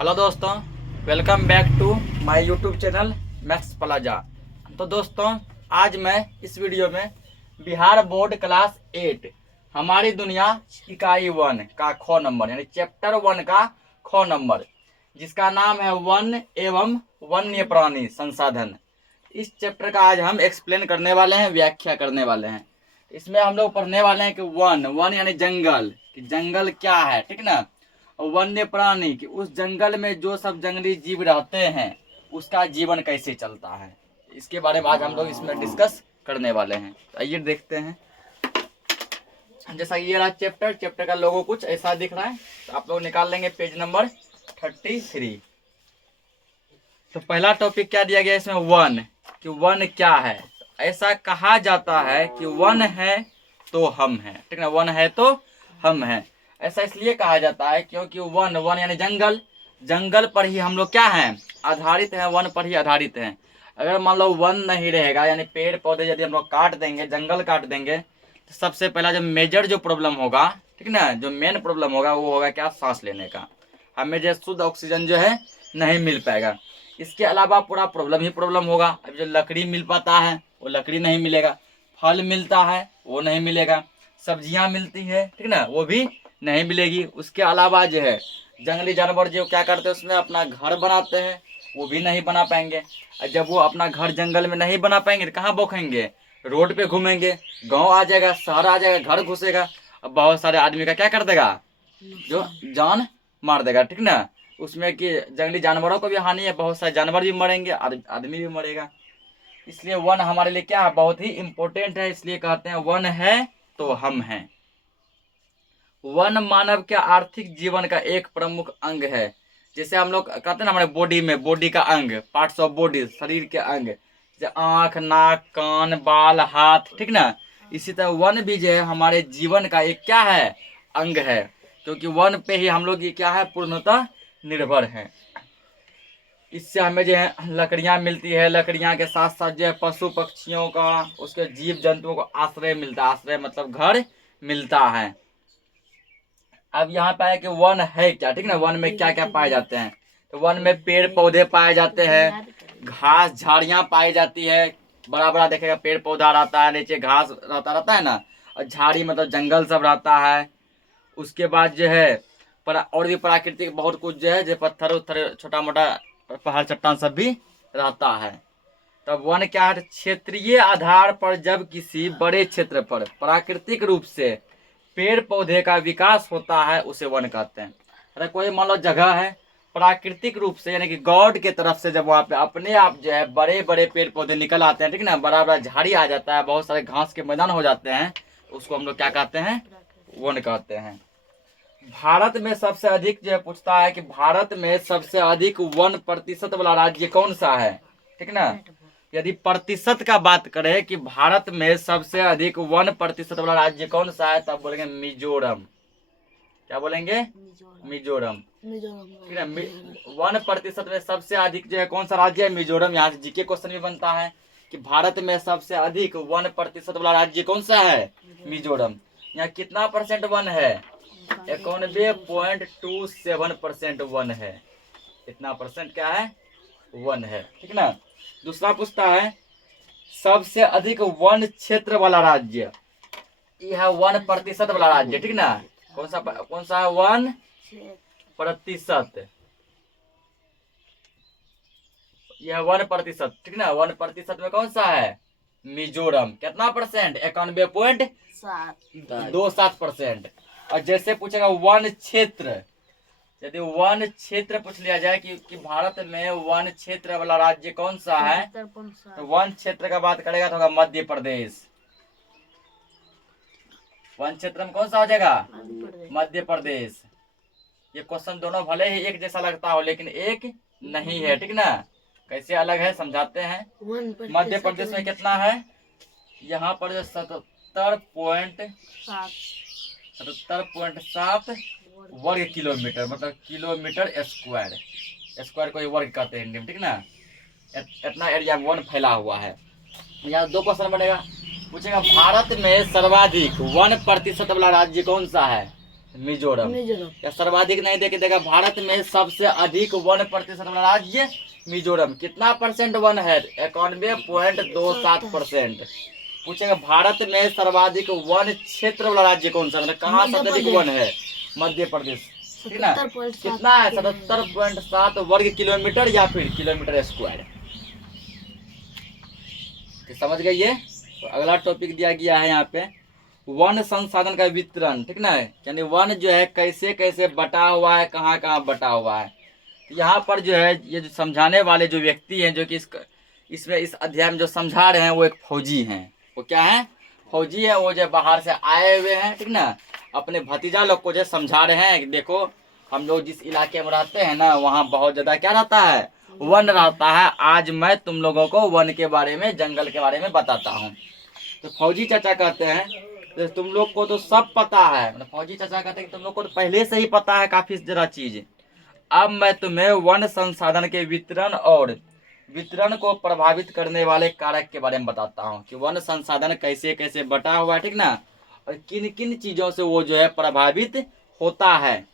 Hello दोस्तों, welcome back to my YouTube channel Maths Plaza. तो दोस्तों, आज मैं इस वीडियो में बिहार बोर्ड क्लास 8 हमारी दुनिया इकाई 1 का ख नंबर यानी चैप्टर 1 का ख नंबर, जिसका नाम है वन एवं वन्य प्राणी संसाधन। इस चैप्टर का आज हम एक्सप्लेन करने वाले हैं, व्याख्या करने वाले हैं। इसमें हम लोग पढ़ने वाले हैं कि वन यानी जंगल, कि जंगल क्या है, ठीक ना। वन्य प्राणी कि उस जंगल में जो सब जंगली जीव रहते हैं उसका जीवन कैसे चलता है, इसके बारे में आज हम लोग इसमें डिस्कस करने वाले हैं। तो आइए देखते हैं। जैसा ये रहा चैप्टर का लोगो कुछ ऐसा दिख रहा है, तो आप लोग निकाल लेंगे पेज नंबर 33। तो पहला टॉपिक क्या दिया गया इसमें, वन, कि वन क्या है। तो ऐसा कहा जाता है कि वन है तो हम हैं, ठीक ना। वन है तो हम हैं, ऐसा इसलिए कहा जाता है क्योंकि वन यानी जंगल पर ही हम लोग क्या हैं, आधारित हैं, वन पर ही आधारित हैं। अगर मान लो वन नहीं रहेगा यानी पेड़ पौधे यदि हम लोग काट देंगे, जंगल काट देंगे, तो सबसे पहला जो मेजर जो प्रॉब्लम होगा, ठीक ना, जो मेन प्रॉब्लम होगा वो होगा क्या, सांस लेने का। हमें जो शुद्ध ऑक्सीजन जो है नहीं मिल पाएगा। इसके अलावा पूरा प्रॉब्लम ही प्रॉब्लम होगा। अब जो लकड़ी मिल पाता है वो लकड़ी नहीं मिलेगा, फल मिलता है वो नहीं मिलेगा, सब्जियां मिलती है, ठीक ना, वो भी नहीं मिलेगी। उसके अलावा जो है जंगली जानवर जो क्या करते हैं उसमें अपना घर बनाते हैं, वो भी नहीं बना पाएंगे। और जब वो अपना घर जंगल में नहीं बना पाएंगे तो कहाँ भौंकेंगे, रोड पे घूमेंगे, गांव आ जाएगा, शहर आ जाएगा, घर घुसेगा, अब बहुत सारे आदमी का क्या कर देगा, जो जान मार देगा, ठीक ना। उसमें कि जंगली जानवरों को भी हानि है, बहुत सारे जानवर भी मरेंगे, आदमी भी मरेगा। इसलिए वन हमारे लिए क्या है, बहुत ही इंपॉर्टेंट है। इसलिए कहते हैं वन है तो हम हैं। वन मानव के आर्थिक जीवन का एक प्रमुख अंग है। जैसे हम लोग कहते हैं ना, हमारे बॉडी का अंग, पार्ट्स ऑफ बॉडी, शरीर के अंग, जैसे आंख, नाक, कान, बाल, हाथ, ठीक ना। इसी तरह वन भी जो है हमारे जीवन का एक क्या है, अंग है, क्योंकि वन पे ही हम लोग ये क्या है, पूर्णतः निर्भर हैं। इससे हमें जो है लकड़ियां मिलती है, लकड़ियां के साथ साथ जो है पशु पक्षियों का, उसके जीव जंतुओं को आश्रय मिलता है, आश्रय मतलब घर मिलता है। अब यहाँ पे है कि वन है क्या, ठीक ना। वन में क्या क्या पाए जाते हैं, तो वन में पेड़ पौधे पाए जाते हैं, घास झाड़ियां पाई जाती है, बड़ा बड़ा देखेगा पेड़ पौधा रहता है, नीचे घास रहता है ना, और झाड़ी मतलब जंगल सब रहता है। उसके बाद जो है और भी प्राकृतिक बहुत कुछ जो है, जो पत्थर उत्थर छोटा मोटा पहाड़ चट्टान सब भी रहता है। तब वन क्या है, क्षेत्रीय आधार पर जब किसी बड़े क्षेत्र पर प्राकृतिक रूप से पेड़ पौधे का विकास होता है उसे वन कहते हैं। अरे कोई मान लो जगह है, प्राकृतिक रूप से यानी कि गॉड के तरफ से जब वहाँ पे अपने आप जो है बड़े बड़े पेड़ पौधे निकल आते हैं, ठीक ना, बड़ा बड़ा झाड़ी आ जाता है, बहुत सारे घास के मैदान हो जाते हैं, उसको हम लोग क्या कहते हैं, वन कहते हैं। भारत में सबसे अधिक जो है पूछता है कि भारत में सबसे अधिक 1% वाला राज्य कौन सा है, ठीक ना। यदि प्रतिशत का बात करें कि भारत में सबसे अधिक 1% वाला राज्य कौन सा है, तब बोलेंगे मिजोरम। क्या बोलेंगे, मिजोरम, ठीक है। 1% में सबसे अधिक जो है कौन सा राज्य है, मिजोरम। यहाँ से जीके क्वेश्चन भी बनता है कि भारत में सबसे अधिक 1% वाला राज्य कौन सा है, मिजोरम। यहाँ कितना परसेंट वन है, 91.27% वन है। इतना परसेंट क्या है, वन है, ठीक ना। दूसरा पूछता है सबसे अधिक वन क्षेत्र वाला राज्य, यह 1% वाला राज्य, ठीक ना। कौन सा है, 1%, यह 1%, ठीक ना। 1% में कौन सा है, मिजोरम। कितना परसेंट, 91.27%। और जैसे पूछेगा वन क्षेत्र, यदि वन क्षेत्र पूछ लिया जाए कि भारत में वन क्षेत्र वाला राज्य कौन सा है, तो वन क्षेत्र का बात करेगा तो होगा मध्य प्रदेश। वन क्षेत्र में कौन सा हो जाएगा, मध्य प्रदेश। ये क्वेश्चन दोनों भले ही एक जैसा लगता हो लेकिन एक नहीं है, ठीक ना। कैसे अलग है समझाते हैं। मध्य प्रदेश में कितना है, यहाँ पर जो 77.7 वर्ग किलोमीटर, मतलब किलोमीटर स्क्वायर को वर्ग कहते हैं हिंदी में, ठीक ना। इतना एरिया में वन फैला हुआ है। यहाँ दो क्वेश्चन बनेगा, पूछेगा भारत में सर्वाधिक 1% वाला राज्य कौन सा है, मिजोरम। या सर्वाधिक नहीं देखे देखा, भारत में सबसे अधिक वन प्रतिशत वाला राज्य मिजोरम। कितना परसेंट वन है? 91.27%। पूछेगा भारत में सर्वाधिक वन क्षेत्र वाला राज्य कौन सा, मतलब कहाँ सबसे अधिक वन है? मध्य प्रदेश, ठीक ना। कितना है? 77.7 वर्ग किलोमीटर या फिर किलोमीटर स्क्वायर। समझ गए ये? तो अगला टॉपिक दिया गया है यहाँ पे, वन संसाधन का वितरण, ठीक ना। यानी वन जो है कैसे कैसे बटा हुआ है, कहाँ कहाँ बटा हुआ है। तो यहाँ पर जो है ये जो समझाने वाले जो व्यक्ति हैं, जो कि इसमें इस अध्याय में जो समझा रहे हैं, वो एक फौजी हैं। वो क्या है? फौजी है। वो जो बाहर से आए हुए हैं, ठीक ना, अपने भतीजा लोग को जो समझा रहे हैं कि देखो हम लोग जिस इलाके में रहते हैं ना, वहाँ बहुत ज्यादा क्या रहता है? वन रहता है। आज मैं तुम लोगों को वन के बारे में, जंगल के बारे में बताता हूँ। तो फौजी चाचा कहते हैं तो तुम लोग को तो सब पता है, मतलब फौजी चाचा कहते हैं कि तुम लोग को तो पहले से ही पता है काफी जरा चीज। अब मैं तुम्हें वन संसाधन के वितरण और वितरण को प्रभावित करने वाले कारक के बारे में बताता हूँ कि वन संसाधन कैसे कैसे बटा हुआ है, ठीक ना, और किन किन चीजों से वो जो है प्रभावित होता है।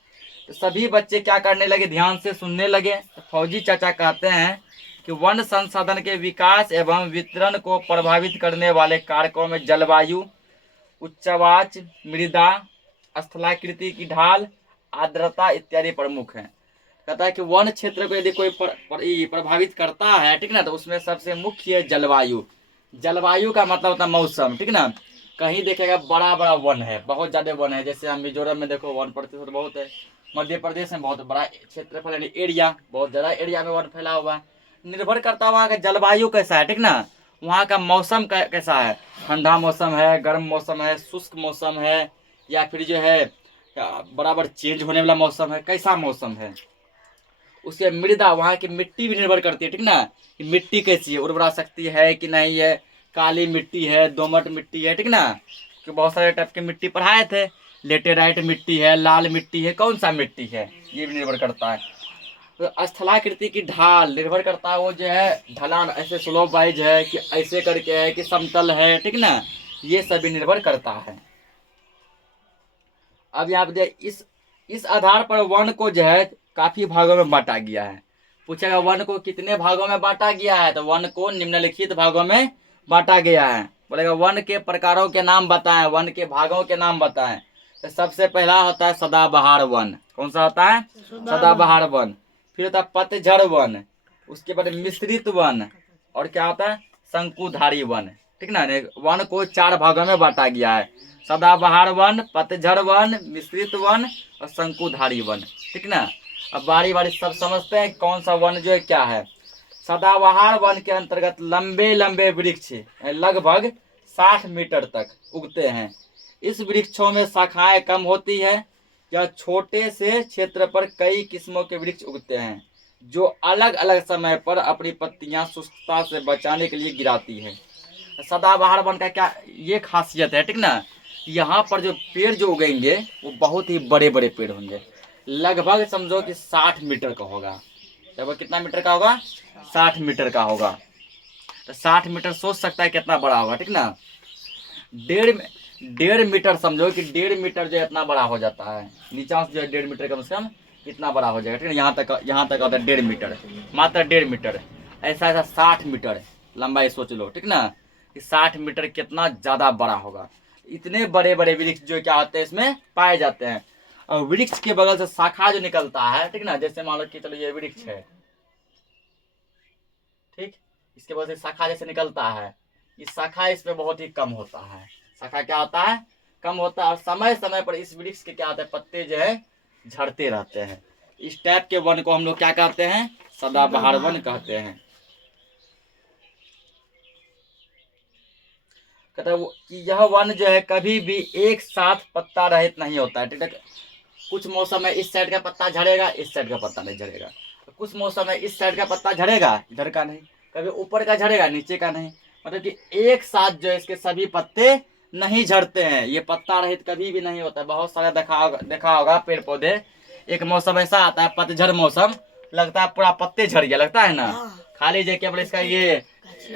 तो सभी बच्चे क्या करने लगे? ध्यान से सुनने लगे। तो फौजी चाचा कहते हैं कि वन संसाधन के विकास एवं वितरण को प्रभावित करने वाले कारकों में जलवायु, उच्चवाच, मृदा, स्थलाकृति की ढाल, आर्द्रता इत्यादि प्रमुख हैं। कहता है कि वन क्षेत्र को यदि कोई प्रभावित करता है, ठीक ना, तो उसमें सबसे मुख्य है जलवायु। जलवायु का मतलब होता है मौसम, ठीक ना। कहीं देखेगा बड़ा बड़ा वन है, बहुत ज्यादा वन है, जैसे हम मिजोरम में देखो 1% बहुत है। मध्य प्रदेश में बहुत बड़ा क्षेत्रफल यानी एरिया, बहुत ज्यादा एरिया में वन फैला हुआ है। निर्भर करता है वहाँ का जलवायु कैसा है, ठीक ना, वहाँ का मौसम कैसा है। ठंडा मौसम है, गर्म मौसम है, शुष्क मौसम है, या फिर जो है बराबर चेंज होने वाला मौसम है, कैसा मौसम है। उसके मृदा, वहाँ की मिट्टी भी निर्भर करती है, ठीक ना, कि मिट्टी कैसी है, उर्वरा शक्ति है कि नहीं है, काली मिट्टी है, दोमट मिट्टी है, ठीक ना। कि बहुत सारे टाइप की मिट्टी पढ़ाए थे, लेटेराइट मिट्टी है, लाल मिट्टी है, कौन सा मिट्टी है, ये भी निर्भर करता है। तो स्थलाकृति की ढाल निर्भर करता है, वो जो है ढलान ऐसे स्लोप वाइज है कि ऐसे करके है कि समतल है, ठीक ना, ये सभी निर्भर करता है। अब यहाँ पे इस आधार पर वन को जो है काफी भागों में बांटा गया है। पूछेगा वन को कितने भागों में बांटा गया है, तो वन को निम्नलिखित भागों में बांटा गया है। बोलेगा वन के प्रकारों के नाम बताएं, वन के भागों के नाम बताएं। तो सबसे पहला होता है सदाबहार वन। कौन सा होता है? सदाबहार वन। फिर होता है पतझड़ वन, उसके बाद मिश्रित वन, और क्या होता है? शंकुधारी वन, ठीक ना। वन को 4 भागों में बांटा गया है, सदाबहार वन, पतझड़ वन, मिश्रित वन और शंकुधारी वन, ठीक ना। अब बारी बारी सब समझते हैं कौन सा वन जो है क्या है। सदाबहार वन के अंतर्गत लंबे लंबे वृक्ष लगभग 60 मीटर तक उगते हैं। इस वृक्षों में शाखाएं कम होती है या छोटे से क्षेत्र पर कई किस्मों के वृक्ष उगते हैं, जो अलग अलग समय पर अपनी पत्तियां शुष्कता से बचाने के लिए गिराती है। सदाबहार वन का क्या ये खासियत है, ठीक ना, यहाँ पर जो पेड़ जो उगेंगे वो बहुत ही बड़े बड़े पेड़ होंगे, लगभग समझो कि 60 मीटर का होगा। लगभग कितना मीटर का होगा? 60 मीटर का होगा। तो 60 मीटर सोच सकता है कितना बड़ा होगा, ठीक ना। 1.5 मीटर समझो कि 1.5 मीटर जो है इतना बड़ा हो जाता है, नीचा से जो है 1.5 मीटर कम से कम इतना बड़ा हो जाएगा, ठीक है। यहाँ तक होता है 1.5 मीटर, मात्र 1.5 मीटर। ऐसा 60 मीटर लंबाई सोच लो, ठीक ना, कि 60 मीटर कितना ज्यादा बड़ा होगा। इतने बड़े बड़े वृक्ष जो क्या होते हैं इसमें पाए जाते हैं। और वृक्ष के बगल से शाखा जो निकलता है, ठीक ना, जैसे मान लो कि चलो ये वृक्ष है, ठीक, इसके बगल से शाखा जैसे निकलता है, इस शाखा इसमें बहुत ही कम होता है। शाखा क्या होता है? कम होता है। और समय समय पर इस वृक्ष के क्या होता है? पत्ते जो है झड़ते रहते हैं। इस टाइप के वन को हम लोग क्या कहते हैं? सदाबहार वन कहते हैं। कहता है कि यह वन जो है कभी भी एक साथ पत्ता रहित नहीं होता है, ठीक है। कुछ मौसम में इस साइड का पत्ता झड़ेगा, इस साइड का पत्ता नहीं झड़ेगा। कुछ मौसम में इस साइड का पत्ता झड़ेगा, इधर का नहीं। कभी ऊपर का झड़ेगा, नीचे का नहीं। मतलब कि एक साथ जो है इसके सभी पत्ते नहीं झड़ते हैं। ये पत्ता रहित कभी भी नहीं होता। बहुत सारा देखा होगा पेड़ पौधे, एक मौसम ऐसा आता है पतझड़ मौसम, लगता है पूरा पत्ते झड़ गया, लगता है ना, खाली जो केवल इसका ये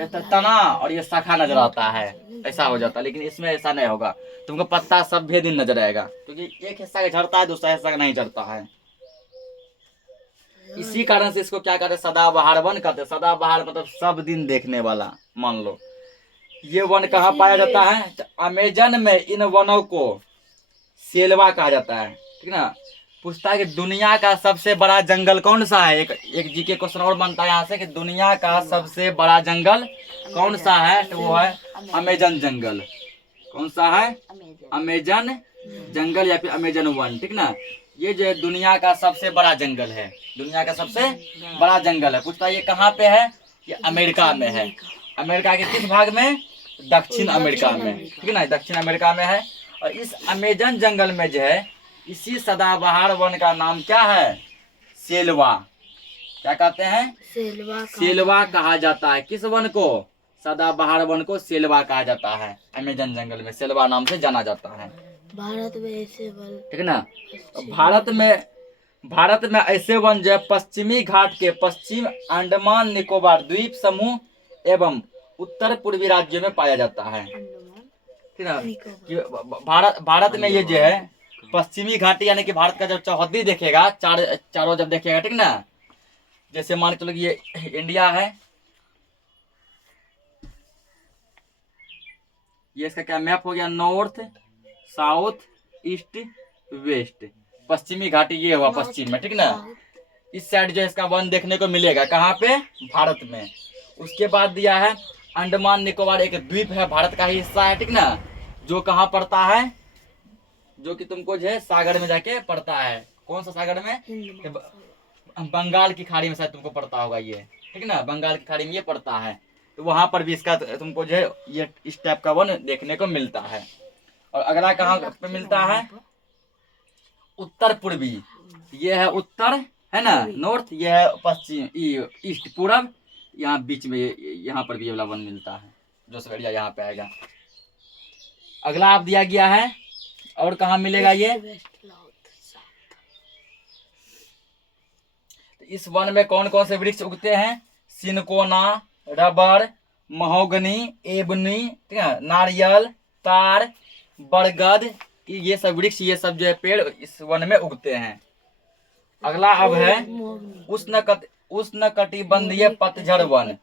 तना और ये शाखा नजर आता है। ऐसा हो जाता है, लेकिन इसमें ऐसा नहीं होगा। तुमको पत्ता सब भी दिन नजर आएगा, क्योंकि एक हिस्सा का झड़ता है, दूसरा हिस्सा का नहीं झड़ता है। इसी कारण से इसको क्या कहते हैं, सदाबहार वन कहते हैं। सदाबहार मतलब सब दिन देखने वाला, मान लो। ये वन कहाँ पाया जाता है? अमेजन में इन वनों को सेलवा कहा जाता है, ठीक ना। पूछता है कि दुनिया का सबसे बड़ा जंगल कौन सा है? एक जीके क्वेश्चन और बनता है यहाँ से कि दुनिया का सबसे बड़ा जंगल कौन सा है? तो वो है अमेजन जंगल। कौन सा है? अमेजन जंगल या फिर अमेजन वन, ठीक ना। ये जो है दुनिया का सबसे बड़ा जंगल है, दुनिया का सबसे बड़ा जंगल है। पूछता है ये कहाँ पे है? ये अमेरिका में है। अमेरिका के किस भाग में? दक्षिण अमेरिका में, ठीक है ना, दक्षिण अमेरिका में है। और इस अमेजन जंगल में जो है, इसी सदाबहार वन का नाम क्या है? सेलवा। क्या कहते हैं? सेलवा कहा जाता है। किस वन को? सदाबहार वन को सेलवा कहा जाता है। अमेजन जंगल में सेलवा नाम से जाना जाता है। भारत में ऐसे वन, ठीक है ना। भारत में ऐसे वन जो है पश्चिमी घाट के पश्चिम अंडमान निकोबार द्वीप समूह एवं उत्तर पूर्वी राज्यों में पाया जाता है, ठीक है ना। कि भारत में ये जो है पश्चिमी घाटी, यानी कि भारत का जब चौहद्दी देखेगा, चारों जब देखेगा, ठीक ना। जैसे मान के चलो ये इंडिया है, ये इसका क्या मैप हो गया? North, south, east, west. पश्चिमी घाटी ये हुआ पश्चिम में, ठीक ना। इस साइड जो इसका वन देखने को मिलेगा, कहाँ पे? भारत में। उसके बाद दिया है अंडमान निकोबार, एक द्वीप है, भारत का ही हिस्सा है, ठीक ना। जो कहाँ पड़ता है? जो कि तुमको जो है सागर में जाके पड़ता है। कौन सा सागर में? बंगाल की खाड़ी में शायद तुमको पड़ता होगा ये, ठीक ना। बंगाल की खाड़ी में ये पड़ता है। तो वहां पर भी इसका तुमको जो है ये इस टाइप का वन देखने को मिलता है। और अगला कहाँ पे मिलता है? उत्तर पूर्वी। ये है उत्तर, है ना, नॉर्थ। ये है पश्चिम, ईस्ट, पूरब। यहाँ बीच में यहाँ पर भी ये वाला वन मिलता है, जो सब एरिया यहाँ पे आएगा। अगला आप दिया गया है, और कहाँ मिलेगा ये? इस वन में कौन कौन से वृक्ष उगते हैं? सिनकोना, रबर, महोगनी, एबनी, ठीक है, नारियल, तार, बरगद, ये सब वृक्ष, ये सब जो है पेड़ इस वन में उगते हैं। अगला अब है उष्णकटिबंधीय पतझड़ वन।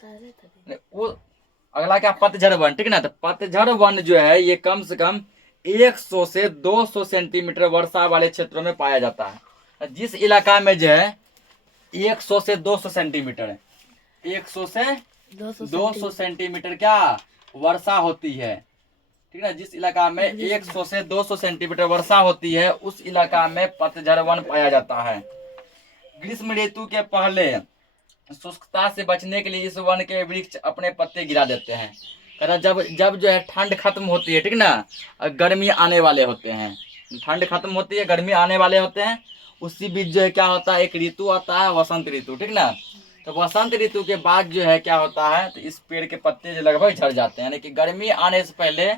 अगला क्या? पतझड़ वन, ठीक ना। तो पतझड़ वन जो है ये कम से कम 100 से 200 सेंटीमीटर वर्षा वाले क्षेत्रों में पाया जाता है। जिस इलाका में जो है 100 से 200 सेंटीमीटर, 100 से 200 सेंटीमीटर क्या वर्षा होती है, ठीक है ना। जिस इलाका में 100 से 200 सेंटीमीटर वर्षा होती है, उस इलाका में पतझड़ वन पाया जाता है। ग्रीष्म ऋतु के पहले शुष्कता से बचने के लिए इस वन के वृक्ष अपने पत्ते गिरा देते हैं। जब जो है ठंड खत्म होती है, ठीक ना, गर्मी आने वाले होते हैं, ठंड खत्म होती है, गर्मी आने वाले होते हैं, उसी बीच जो है क्या होता है, एक ऋतु आता है, वसंत ऋतु, ठीक ना। तो वसंत ऋतु के बाद जो है क्या होता है, तो इस पेड़ के पत्ते जो लगभग झड़ जाते हैं, यानी कि गर्मी आने से पहले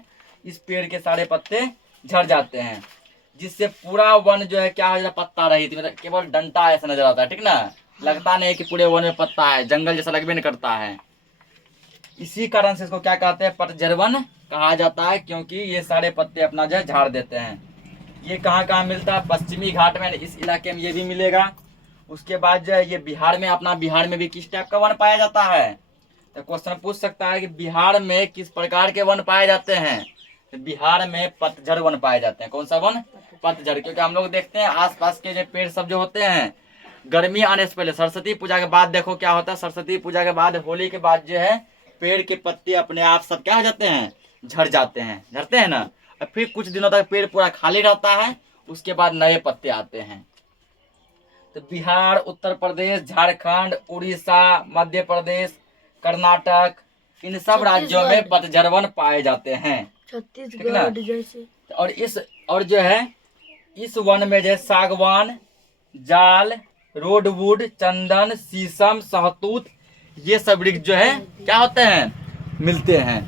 इस पेड़ के सारे पत्ते झड़ जाते हैं, जिससे पूरा वन जो है क्या हो जाता है, पत्ता रहित, मतलब केवल डंटा ऐसा नजर आता है, ठीक ना। लगता नहीं कि पूरे वन में पत्ता है, जंगल जैसा लगभग नहीं करता है। इसी कारण से इसको क्या कहते हैं, पतझड़ वन कहा जाता है, क्योंकि ये सारे पत्ते अपना जो है झाड़ देते हैं। ये कहाँ कहाँ मिलता है? पश्चिमी घाट में, इस इलाके में ये भी मिलेगा। उसके बाद जो है ये बिहार में, अपना बिहार में भी किस टाइप का वन पाया जाता है? तो क्वेश्चन पूछ सकता है कि बिहार में किस प्रकार के वन पाए जाते हैं? तो बिहार में पतझड़ वन पाए जाते हैं। कौन सा वन? पतझड़। क्योंकि हम लोग देखते हैं आसपास के जो पेड़ सब जो होते हैं, गर्मी आने से पहले, सरस्वती पूजा के बाद देखो क्या होता है, सरस्वती पूजा के बाद, होली के बाद जो है पेड़ के पत्ते अपने आप सब क्या हो जाते हैं, झड़ जाते हैं, झड़ते हैं ना। और फिर कुछ दिनों तक पेड़ पूरा खाली रहता है, उसके बाद नए पत्ते आते हैं। तो बिहार, उत्तर प्रदेश, झारखंड, उड़ीसा, मध्य प्रदेश, कर्नाटक, इन सब राज्यों में पतझड़ वन पाए जाते हैं, छत्तीसगढ़ जैसे। और जो है इस वन में जो है सागवान, जाल, रोडवुड, चंदन, शीशम, सहतूत, ये सब वृक्ष जो है क्या होते हैं, मिलते हैं।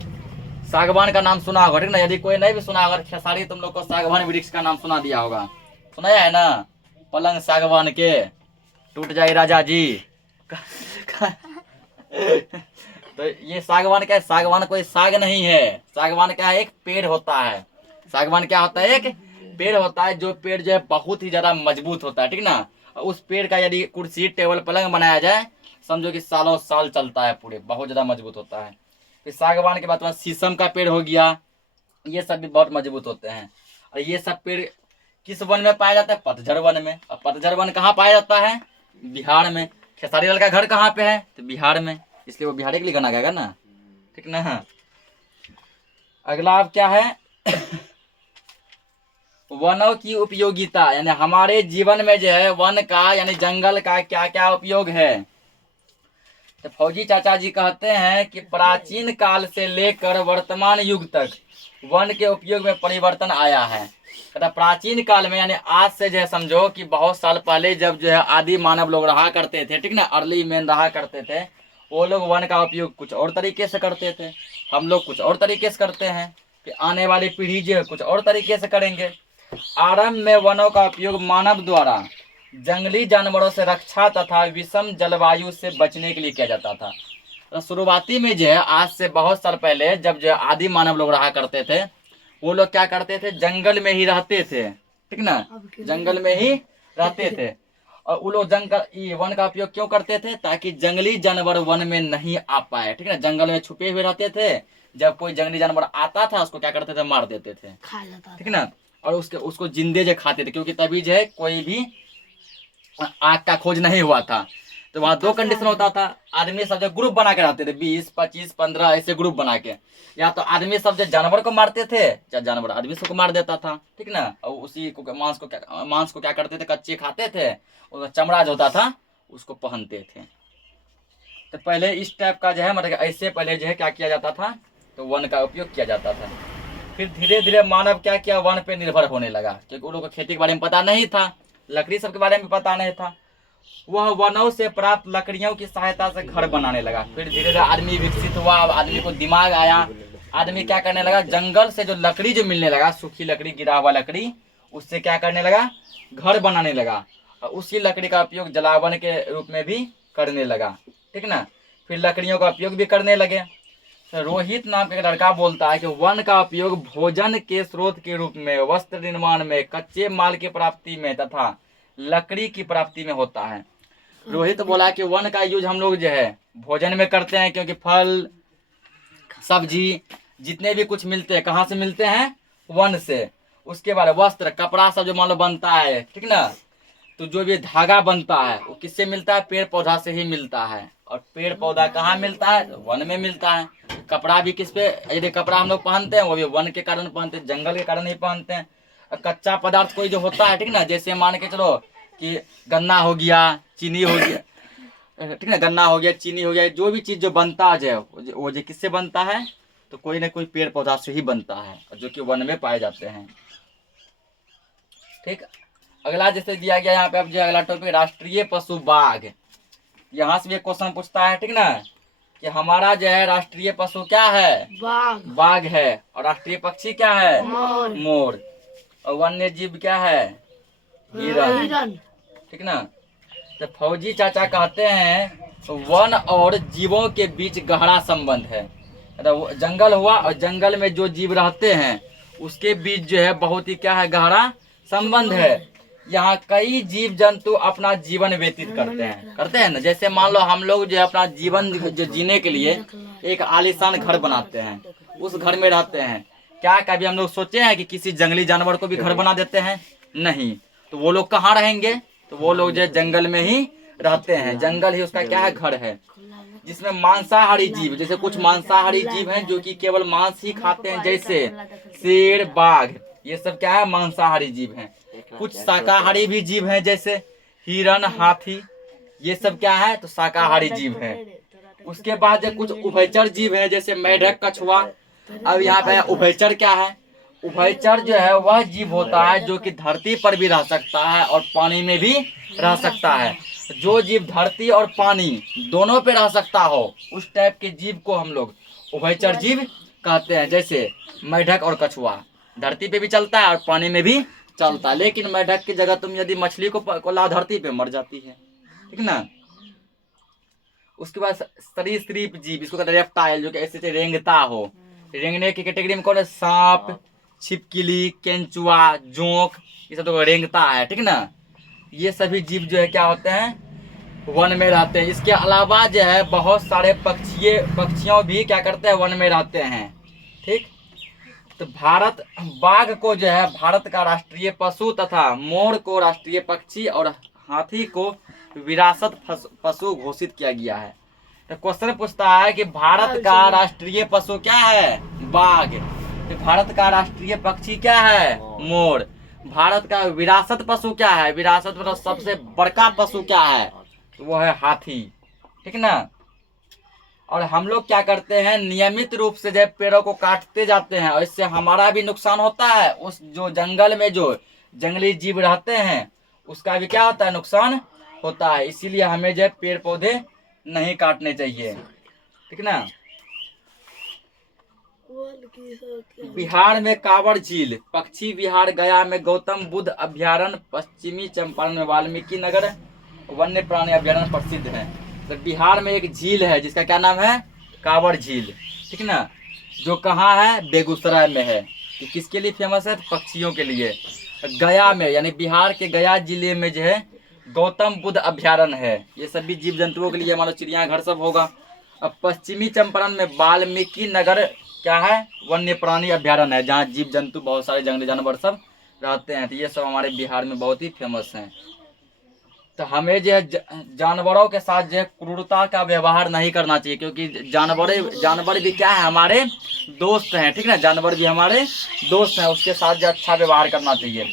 सागवान का नाम सुना होगा, ठीक ना। यदि कोई नहीं भी सुना होगा, खेसारी तुम लोग को सागवान वृक्ष का नाम सुना दिया होगा, सुनाया है ना। पलंग सागवान के टूट जाए राजा जी। तो ये सागवान क्या है? सागवान कोई साग नहीं है। सागवान क्या है? एक पेड़ होता है। सागवान क्या होता है? एक पेड़ होता है, जो पेड़ जो है बहुत ही ज्यादा मजबूत होता है, ठीक ना। और उस पेड़ का यदि कुर्सी टेबल पलंग बनाया जाए, समझो कि सालों साल चलता है, पूरे बहुत ज्यादा मजबूत होता है। फिर सागवान के बाद शीशम का पेड़ हो गया, ये सब भी बहुत मजबूत होते हैं। और ये सब पेड़ किस वन में पाया जाता है? पतझड़ वन में। और पतझड़ वन कहाँ पाया जाता है? बिहार में। खेसारी लाल का घर कहाँ पे है? तो बिहार में, इसलिए वो बिहारी के लिए गाना गाएगा ना, ठीक ना। अगला अब क्या है? वनों की उपयोगिता, यानी हमारे जीवन में जो है वन का यानी जंगल का क्या क्या उपयोग है। तो फौजी चाचा जी कहते हैं कि प्राचीन काल से लेकर वर्तमान युग तक वन के उपयोग में परिवर्तन आया है। तथा प्राचीन काल में यानी आज से जो है समझो कि बहुत साल पहले जब जो है आदि मानव लोग रहा करते थे, ठीक ना, अर्ली मैन रहा करते थे, वो लोग वन का उपयोग कुछ और तरीके से करते थे, हम लोग कुछ और तरीके से करते हैं। कि आने वाली पीढ़ी जो है कुछ और तरीके से करेंगे। आरंभ में वनों का उपयोग मानव द्वारा जंगली जानवरों से रक्षा तथा विषम जलवायु से बचने के लिए किया जाता था। तो शुरुआती में जो है आज से बहुत साल पहले जब जो है आदि मानव लोग रहा करते थे, वो लोग क्या करते थे? जंगल में ही रहते थे, ठीक ना, जंगल में ही रहते थे। और वो लोग जंगल वन का उपयोग क्यों करते थे? ताकि जंगली जानवर वन में नहीं आ पाए, ठीक ना, जंगल में छुपे हुए रहते थे। जब कोई जंगली जानवर आता था उसको क्या करते थे? मार देते थे, खा जाता ठीक ना। और उसको जिंदे जो खाते थे, क्योंकि तभी जो है कोई भी आग का खोज नहीं हुआ था। तो वहाँ दो कंडीशन होता था, आदमी सब जो ग्रुप बना के रहते थे, 20, 25, 15 ऐसे ग्रुप बना के। या तो आदमी सब जो जानवर को मारते थे, या जानवर आदमी सबको मार देता था, ठीक ना। और उसी को मांस को क्या करते थे? कच्चे खाते थे, उसका चमड़ा जो होता था उसको पहनते थे। तो पहले इस टाइप का जो है मतलब ऐसे पहले जो है क्या किया जाता था? तो वन का उपयोग किया जाता था। फिर धीरे धीरे मानव क्या किया? वन पे निर्भर होने लगा, क्योंकि उन लोगों को खेती के बारे में पता नहीं था, लकड़ी सब के बारे में पता नहीं था। वह वनों से प्राप्त लकड़ियों की सहायता से घर बनाने लगा। फिर धीरे धीरे आदमी विकसित हुआ, अब आदमी को दिमाग आया, आदमी क्या करने लगा? जंगल से जो लकड़ी जो मिलने लगा, सूखी लकड़ी, गिरा हुआ लकड़ी, उससे क्या करने लगा? घर बनाने लगा। और उसी लकड़ी का उपयोग जलावन के रूप में भी करने लगा, ठीक ना। फिर लकड़ियों का उपयोग भी करने लगे। तो रोहित नाम का एक लड़का बोलता है कि वन का उपयोग भोजन के स्रोत के रूप में, वस्त्र निर्माण में, कच्चे माल की प्राप्ति में तथा लकड़ी की प्राप्ति में होता है। रोहित बोला कि वन का यूज हम लोग जो है भोजन में करते हैं, क्योंकि फल सब्जी जितने भी कुछ मिलते हैं कहाँ से मिलते हैं? वन से। उसके बाद वस्त्र कपड़ा सब जो मान लो बनता है, ठीक ना, तो जो भी धागा बनता है वो किससे मिलता है? पेड़ पौधा से ही मिलता है। और पेड़ पौधा कहाँ मिलता है? तो वन में मिलता है। कपड़ा भी किस पे? यदि कपड़ा हम लोग पहनते हैं वो भी वन के कारण पहनते हैं, जंगल के कारण ही पहनते हैं। और कच्चा पदार्थ कोई जो होता है, ठीक ना, जैसे मान के चलो कि गन्ना हो गया, चीनी हो गया, ठीक ना, गन्ना हो गया, चीनी हो गया, जो भी चीज जो बनता है वो जो किससे बनता है? तो कोई ना कोई पेड़ पौधा से ही बनता है, और जो कि वन में पाए जाते हैं, ठीक। अगला जैसे दिया गया यहाँ पे, अब जो अगला टॉपिक राष्ट्रीय पशु बाघ। यहाँ से भी एक क्वेश्चन पूछता है, ठीक ना, कि हमारा जो है राष्ट्रीय पशु क्या है? बाघ। बाघ है। और राष्ट्रीय पक्षी क्या है? मोर। मोर। और वन्य जीव क्या है? हिरण, ठीक ना। तो फौजी चाचा कहते हैं वन और जीवों के बीच गहरा संबंध है। तो जंगल हुआ और जंगल में जो जीव रहते हैं उसके बीच जो है बहुत ही क्या है? गहरा संबंध है। यहाँ कई जीव जंतु अपना जीवन व्यतीत करते हैं ना। जैसे मान लो हम लोग जो है अपना जीवन जो जीने के लिए एक आलीशान घर बनाते हैं, उस घर में रहते हैं। क्या कभी हम लोग सोचे हैं कि किसी जंगली जानवर को भी घर बना देते हैं? नहीं। तो वो लोग कहाँ रहेंगे? तो वो लोग जो जंगल में ही रहते हैं, जंगल ही उसका क्या है? घर है। जिसमें मांसाहारी जीव, जैसे कुछ मांसाहारी जीव हैं जो कि केवल मांस ही खाते हैं, जैसे शेर, बाघ, ये सब क्या है? मांसाहारी जीव हैं। कुछ शाकाहारी भी जीव हैं, जैसे हिरण, हाथी, ये सब क्या है? तो शाकाहारी जीव हैं। उसके बाद कुछ उभयचर जीव हैं, जैसे मेढक, कछुआ। अब यहाँ पे उभयचर क्या है? उभयचर जो है वह जीव होता है जो कि धरती पर भी रह सकता है और पानी में भी रह सकता है। जो जीव धरती और पानी दोनों पे रह सकता हो उस टाइप के जीव को हम लोग उभयचर जीव कहते हैं। जैसे मेढक और कछुआ धरती पे भी चलता है और पानी में भी चलता है, लेकिन मेढक की जगह तुम यदि मछली को ला धरती पे मर जाती है, ठीक ना। उसके बाद सरीसृप जीव, इसको कहते हैं रेप्टाइल, जो कि ऐसे ऐसे रेंगता हो। रेंगने की कैटेगरी में कौन है? सांप, छिपकली, केंचुआ, जोंक, ये सब तो रेंगता है, ठीक ना। ये सभी जीव जो है क्या होते हैं? वन में रहते हैं। इसके अलावा जो है बहुत सारे पक्षियों भी क्या करते हैं? वन में रहते हैं, ठीक। तो बाघ को जो है भारत का राष्ट्रीय पशु तथा मोर को राष्ट्रीय पक्षी और हाथी को विरासत पशु घोषित किया गया है। तो क्वेश्चन पूछता है कि भारत का राष्ट्रीय पशु क्या है? बाघ। तो भारत का राष्ट्रीय पक्षी क्या है? मोर। भारत का विरासत पशु क्या है? विरासत मतलब सबसे बड़का पशु क्या है? तो वो है हाथी, ठीक ना। और हम लोग क्या करते हैं? नियमित रूप से जब पेड़ों को काटते जाते हैं और इससे हमारा भी नुकसान होता है। उस जो जंगल में जो जंगली जीव रहते हैं उसका भी क्या होता है? नुकसान होता है। इसीलिए हमें जो पेड़ पौधे नहीं काटने चाहिए, ठीक ना। बिहार में कांवड़ झील, पक्षी विहार गया में गौतम बुद्ध अभ्यारण्य, पश्चिमी चंपारण में वाल्मीकि नगर वन्य प्राणी अभ्यारण्य प्रसिद्ध है। तो बिहार में एक झील है जिसका क्या नाम है? कांवड़ झील, ठीक ना। जो कहाँ है? बेगूसराय में है। तो किसके लिए फेमस है? पक्षियों के लिए। गया में यानी बिहार के गया जिले में जो है गौतम बुद्ध अभ्यारण्य है। ये सभी जीव जंतुओं के लिए, मानो चिड़ियाघर सब होगा। अब पश्चिमी चंपारण में वाल्मीकि नगर क्या है? वन्य प्राणी अभ्यारण्य है, जहाँ जीव जंतु बहुत सारे जंगली जानवर सब रहते हैं। तो ये सब हमारे बिहार में बहुत ही फेमस हैं। तो हमें जो है जानवरों के साथ जो है क्रूरता का व्यवहार नहीं करना चाहिए, क्योंकि जानवर भी क्या है? हमारे दोस्त हैं, ठीक ना। जानवर भी हमारे दोस्त हैं, उसके साथ जो अच्छा व्यवहार करना चाहिए।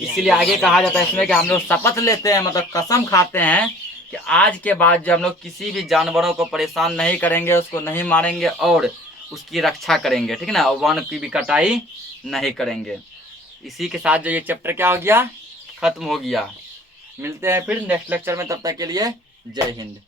इसीलिए आगे कहा जाता है इसमें कि हम लोग शपथ लेते हैं, मतलब कसम खाते हैं कि आज के बाद जो हम लोग किसी भी जानवरों को परेशान नहीं करेंगे, उसको नहीं मारेंगे और उसकी रक्षा करेंगे, ठीक ना। और वन की भी कटाई नहीं करेंगे। इसी के साथ जो ये चैप्टर क्या हो गया? खत्म हो गया। मिलते हैं फिर नेक्स्ट लेक्चर में, तब तक के लिए जय हिंद।